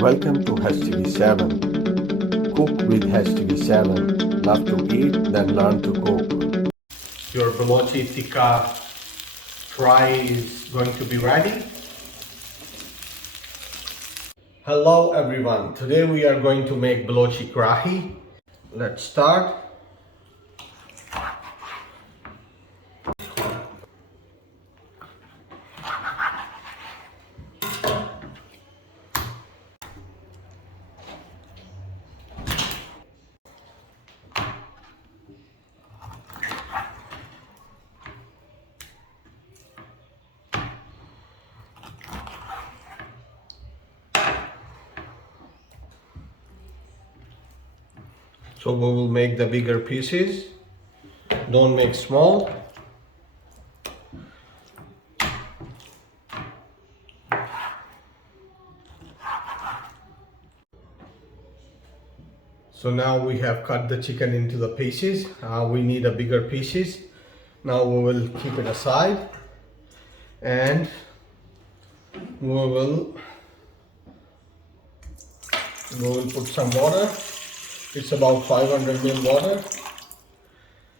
Welcome to HTV7. Cook with HTV7. Love to eat, then learn to cook. Your Balochi Tikka Karahi is going to be ready. Hello everyone. Today we are going to make Balochi Karahi. Let's start. So we will make the bigger pieces. Don't make small. So now we have cut the chicken into the pieces. We need a bigger pieces. Now we will keep it aside and we will put some water. It's about 500 ml water,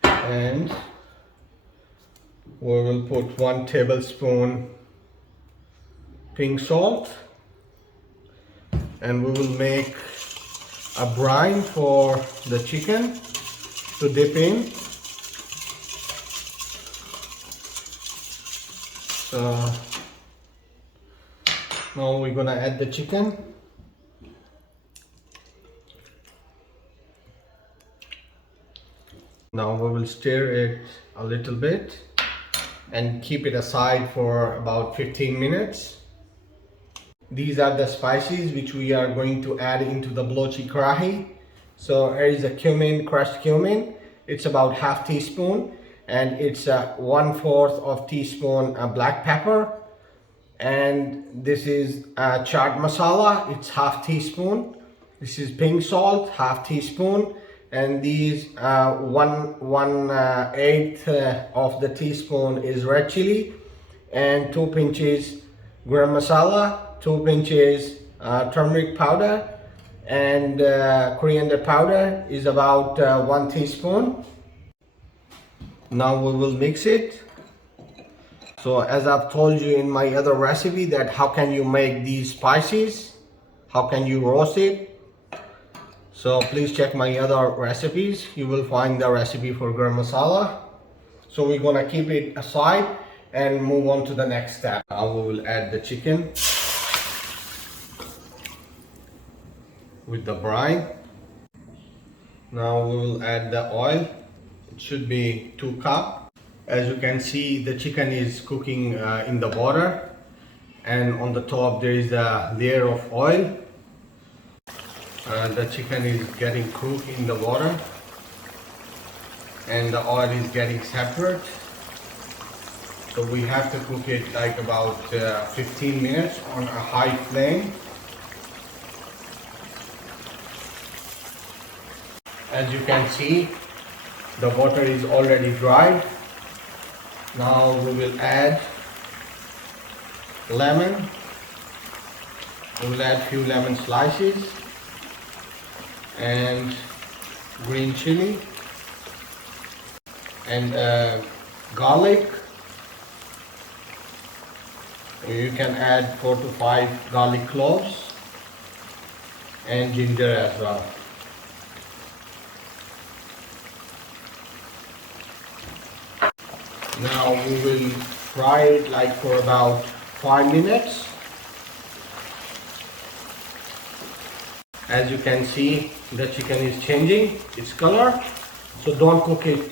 and we will put 1 tablespoon pink salt, and we will make a brine for the chicken to dip in. So now we're gonna add the chicken. Now we will stir it a little bit and keep it aside for about 15 minutes. These are the spices which we are going to add into the Balochi Karahi. So here is a cumin, crushed cumin. It's about half teaspoon, and it's 1/4 of teaspoon black pepper. And this is chaat masala. It's half teaspoon. This is pink salt, half teaspoon. And these 1/8 of the teaspoon is red chili, and 2 pinches garam masala, 2 pinches turmeric powder, and coriander powder is about 1 teaspoon. Now we will mix it. So as I've told you in my other recipe, that how can you make these spices, how can you roast it. So please check my other recipes. You will find the recipe for garam masala. So we're gonna keep it aside and move on to the next step. Now we will add the chicken with the brine. Now we will add the oil. It should be 2 cups. As you can see, the chicken is cooking in the water, and on the top there is a layer of oil. The chicken is getting cooked in the water, and the oil is getting separate. So we have to cook it like about 15 minutes on a high flame. As you can see, the water is already dried. Now we will add lemon. We will add few lemon slices and green chili and garlic. You can add 4 to 5 garlic cloves and ginger as well. Now we will fry it like for about 5 minutes. As you can see, the chicken is changing its color, so don't cook it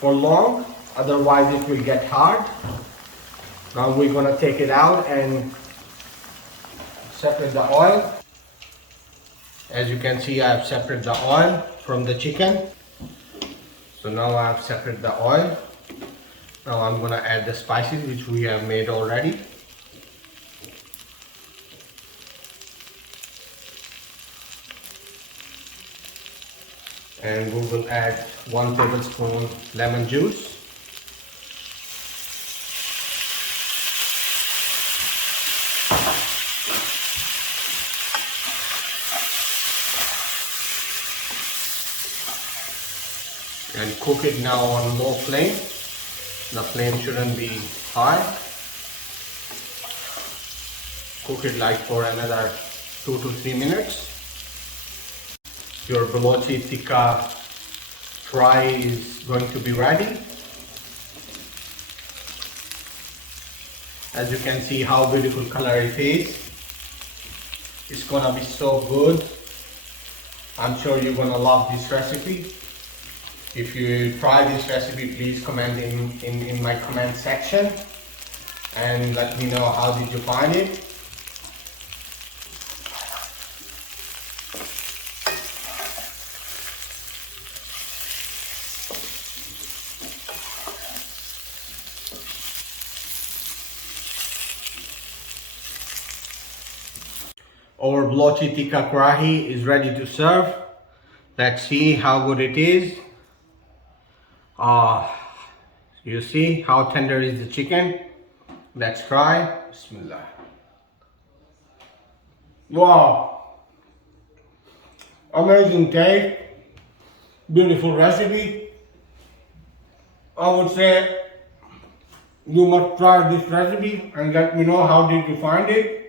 for long, otherwise it will get hard. Now we're gonna take it out and separate the oil. As you can see, I have separated the oil from the chicken. So now I have separated the oil. Now I'm gonna add the spices which we have made already. And we will add 1 tablespoon lemon juice. and cook it now on low flame. The flame shouldn't be high. Cook it like for another 2 to 3 minutes. Your Balochi Tikka Karahi is going to be ready. As you can see how beautiful color it is. It's gonna be so good. I'm sure you're gonna love this recipe. If you try this recipe, please comment in my comment section and let me know how did you find it. Our Balochi Tikka Karahi is ready to serve. Let's see how good it is. You see how tender is the chicken? Let's try. Bismillah. Wow! Amazing taste. Beautiful recipe. I would say you must try this recipe and let me know how did you find it.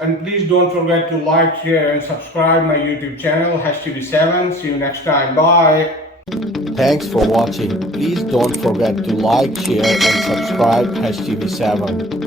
And please don't forget to like, share and subscribe my YouTube channel HTV7. See you next time. Bye. Thanks for watching. Please don't forget to like, share and subscribe HTV7.